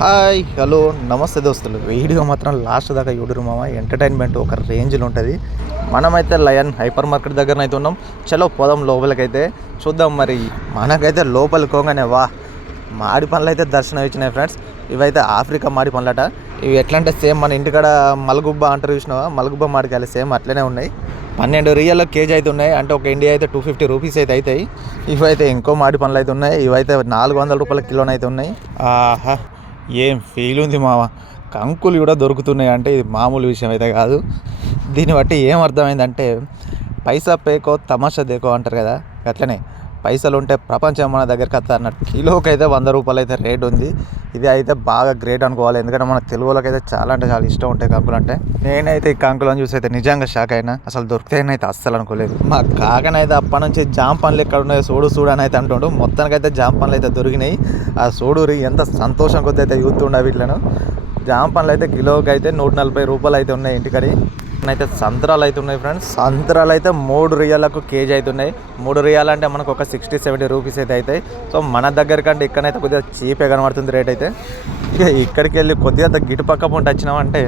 Hi hello నమస్తే దోస్తులు. Video మాత్రం లాస్ట్ దాకా చూడరు మామ. ఎంటర్టైన్మెంట్ ఒక రేంజ్లో ఉంటుంది. మనమైతే లయన్ హైపర్ మార్కెట్ దగ్గర అయితే ఉన్నాం. చలో పోదాం లోపలికైతే చూద్దాం. మరి మనకైతే లోపలికి పోగానే మాడి పండ్లు అయితే దర్శనం ఇచ్చినాయి ఫ్రెండ్స్. ఇవైతే ఆఫ్రికా మాడి పండ్లట. ఇవి ఎట్లా అంటే సేమ్ మన ఇంటికాడ మలగుబ్బ అంటారు చూసినావా, మలగుబ్బ మాడికాయలు సేమ్ అట్లనే ఉన్నాయి. 12 రియల్లో కేజీ అయితే ఉన్నాయి. అంటే ఒక ఇండియా అయితే 250 రూపీస్ అయితే అవుతాయి. ఇవైతే ఇంకో మాడి పండ్లు అయితే ఉన్నాయి. ఇవైతే 400 రూపాయల కిలోనైతే ఉన్నాయి. ఆహా, ఏం ఫీల్ ఉంది మామ. కంకులు కూడా దొరుకుతున్నాయి అంటే ఇది మామూలు విషయం అయితే కాదు. దీన్ని బట్టి ఏం అర్థమైందంటే పైసా పేకో తమాషా దేకో అంటారు కదా, అట్లనే పైసలు ఉంటే ప్రపంచం మన దగ్గరికి వస్తా అన్నట్టు. కిలోకి అయితే 100 రూపాయలు అయితే రేట్ ఉంది. ఇది అయితే బాగా గ్రేట్ అనుకోవాలి. ఎందుకంటే మన తెలుగులోకి అయితే చాలా అంటే చాలా ఇష్టం ఉంటాయి కంకులు అంటే. నేనైతే ఈ కంకులను చూసి అయితే నిజంగా షాక్ అయినా. అసలు దొరుకుతాయని అస్సలు అనుకోలేదు. మా కాకనైతే అప్పటి నుంచి జామ పండ్లు ఎక్కడ ఉన్నాయో చూడు అని అయితే అంటుండు. మొత్తానికైతే జామ పండ్లు అయితే దొరికినాయి. ఆ చూడురి ఎంత సంతోషం కొద్ది అయితే చూస్తుండే వీటిలను. జామ పండ్లు అయితే కిలోకి అయితే 140 రూపాయలు అయితే ఉన్నాయి ఇంటికడి. అయితే సంత్రాలు అయితే ఉన్నాయి ఫ్రెండ్స్. సంత్రాలు అయితే 3 రియాలకు కేజీ అయితే ఉన్నాయి. 3 రియాలు అంటే మనకు ఒక 60-70 రూపీస్ అయితే అవుతాయి. సో మన దగ్గర కంటే ఇక్కడైతే కొద్దిగా చీపే కనబడుతుంది రేట్ అయితే. ఇక ఇక్కడికి వెళ్ళి కొద్దిగా గిటుపక్క పంట వచ్చినామంటే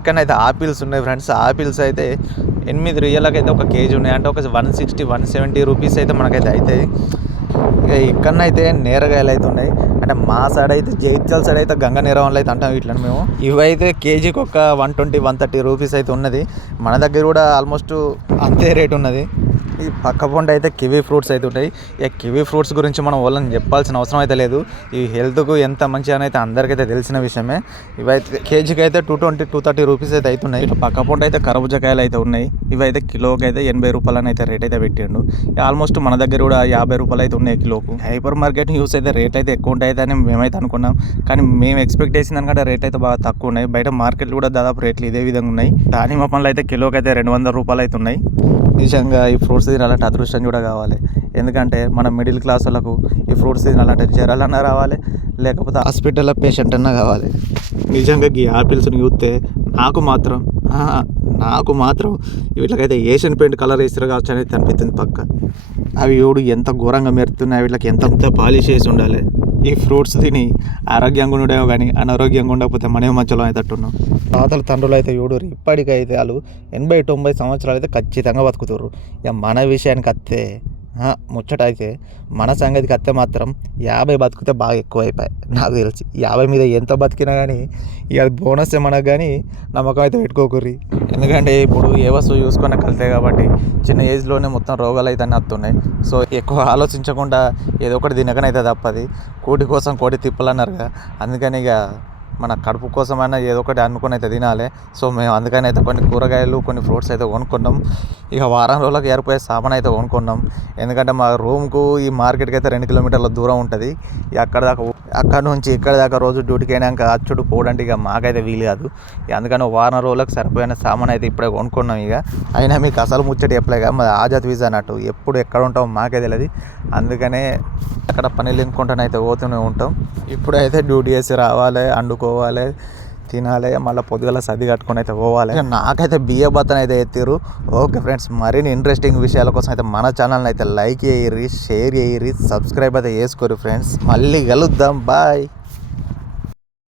ఇక్కడైతే ఆపిల్స్ ఉన్నాయి ఫ్రెండ్స్. ఆపిల్స్ అయితే 8 రియాలకు అయితే ఒక కేజీ ఉన్నాయి. అంటే ఒక 160-170 రూపీస్ అయితే మనకైతే అవుతాయి. ఇక ఇక్కడనైతే నేరగాయలు అయితే ఉన్నాయి. అంటే మా సైడ్ అయితే జైత్యాల సైడ్ అయితే గంగ నేరవాళ్ళు అయితే అంటాం వీటిని మేము. ఇవైతే కేజీకి ఒక 120-130 రూపీస్ అయితే ఉన్నది. మన దగ్గర కూడా ఆల్మోస్ట్ అంతే రేట్ ఉన్నది. ఈ పక్క పొంట అయితే కివీ ఫ్రూట్స్ అయితే ఉంటాయి. ఇక కివీ ఫ్రూట్స్ గురించి మనం వాళ్ళని చెప్పాల్సిన అవసరం అయితే లేదు. ఈ హెల్త్కు ఎంత మంచి అని అయితే అందరికైతే తెలిసిన విషయమే. ఇవైతే కేజీకి అయితే 220-230 రూపీస్ అయితే అవుతున్నాయి. ఇట్లా పక్క పొంట అయితే కర్బూజకాయలు అయితే ఉన్నాయి. ఇవైతే కిలోకి అయితే 80 రూపాయలు అని అయితే రేట్ అయితే పెట్టిండు. ఆల్మోస్ట్ మన దగ్గర కూడా 50 రూపాయలు అయితే ఉన్నాయి కిలోకు. హైపర్ మార్కెట్ యూస్ అయితే రేట్ అయితే ఎక్కువ ఉంటాయి అని మేమైతే అనుకున్నాం. కానీ మేము ఎక్స్పెక్ట్ చేసిన దానికంటే రేట్ అయితే బాగా తక్కువ ఉన్నాయి. బయట మార్కెట్లు కూడా దాదాపు రేట్లు ఇదే విధంగా ఉన్నాయి. దానిమ్మ పండ్లు అయితే కిలోకి అయితే 200 రూపాయలు అయితే ఉన్నాయి. నిజంగా ఈ ఫ్రూట్స్ తినాలంటే అదృష్టం కూడా కావాలి. ఎందుకంటే మన మిడిల్ క్లాస్ వాళ్ళకు ఈ ఫ్రూట్స్ తినాలంటే జ్వరాలన్నా రావాలి, లేకపోతే హాస్పిటల్లో పేషెంట్ అన్నా కావాలి. నిజంగా ఈ ఆపిల్స్ని చూస్తే నాకు మాత్రం వీటికైతే ఏషియన్ పెయింట్ కలర్ వేస్తారు కావచ్చు అనేది అనిపిస్తుంది పక్క. అవి ఎవడు ఎంత ఘోరంగా మెరుతున్నాయి, వీటికి ఎంత పాలిష్ చేసి ఉండాలి. ఈ ఫ్రూట్స్ తిని ఆరోగ్యంగా ఉండేవో కానీ అనారోగ్యంగా ఉండకపోతే మనమే మంచిలో అయితే తట్టున్నాం. తాతల తండ్రులు అయితే చూడరు, ఇప్పటికైతే వాళ్ళు 80-90 సంవత్సరాలు అయితే ఖచ్చితంగా బతుకుతారు. ఇక మన విషయానికి వస్తే ముచ్చట అయితే మన సంగతికి వస్తే మాత్రం 50 బతికితే బాగా ఎక్కువ అయిపోయాయి నాకు తెలిసి. 50 మీద ఎంత బతికినా కానీ ఇక అది బోనస్ మనకు, కానీ నమ్మకం అయితే పెట్టుకోకర్రి. ఎందుకంటే ఇప్పుడు ఏ వస్తువు చూసుకొని కలితే కాబట్టి చిన్న ఏజ్లోనే మొత్తం రోగాలు అయితే అన్నీ వస్తున్నాయి. సో ఎక్కువ ఆలోచించకుండా ఏదో ఒకటి తినకనైతే తప్పది. కూటి కోసం కోటి తిప్పలు అన్నారుగా, అందుకని ఇక మన కడుపు కోసమైనా ఏదో ఒకటి అనుకుని అయితే తినాలి. సో మేము అందుకని అయితే కొన్ని కూరగాయలు కొన్ని ఫ్రూట్స్ అయితే కొనుక్కున్నాం. ఇక వారం రోజులకు ఏరిపోయే సామాన్ అయితే కొనుక్కున్నాం. ఎందుకంటే మా రూమ్కు ఈ మార్కెట్కి అయితే 2 కిలోమీటర్ల దూరం ఉంటుంది. అక్కడ నుంచి ఇక్కడ దాకా రోజు డ్యూటీకి అయినాక అచ్చుడు పోవడానికి ఇక మాకైతే వీలు కాదు. అందుకని వారం రోజులకు సరిపోయిన సామాన్ అయితే ఇప్పుడే కొనుక్కున్నాం. ఇక అయినా మీకు అసలు ముచ్చట చెప్పలేక మాది ఆజాద్ వీజా అన్నట్టు, ఎప్పుడు ఎక్కడ ఉంటామో మాకే తెలియదు. అందుకనే అక్కడ పని లింకుంటానైతే పోతూనే ఉంటాం. ఇప్పుడైతే డ్యూటీ చేసి రావాలి, వండుకోవాలి, తినాలి, మళ్ళీ పొద్దుగల సర్ది కట్టుకొని అయితే పోవాలి. నాకైతే బియ్య బత్తన అయితే ఎత్తిరు. ఓకే ఫ్రెండ్స్, మరిన్ని ఇంట్రెస్టింగ్ విషయాల కోసం అయితే మన ఛానల్ని అయితే లైక్ చేయరి, షేర్ చేయరి, సబ్స్క్రైబ్ అయితే చేసుకోరు ఫ్రెండ్స్. మళ్ళీ కలుద్దాం, బాయ్.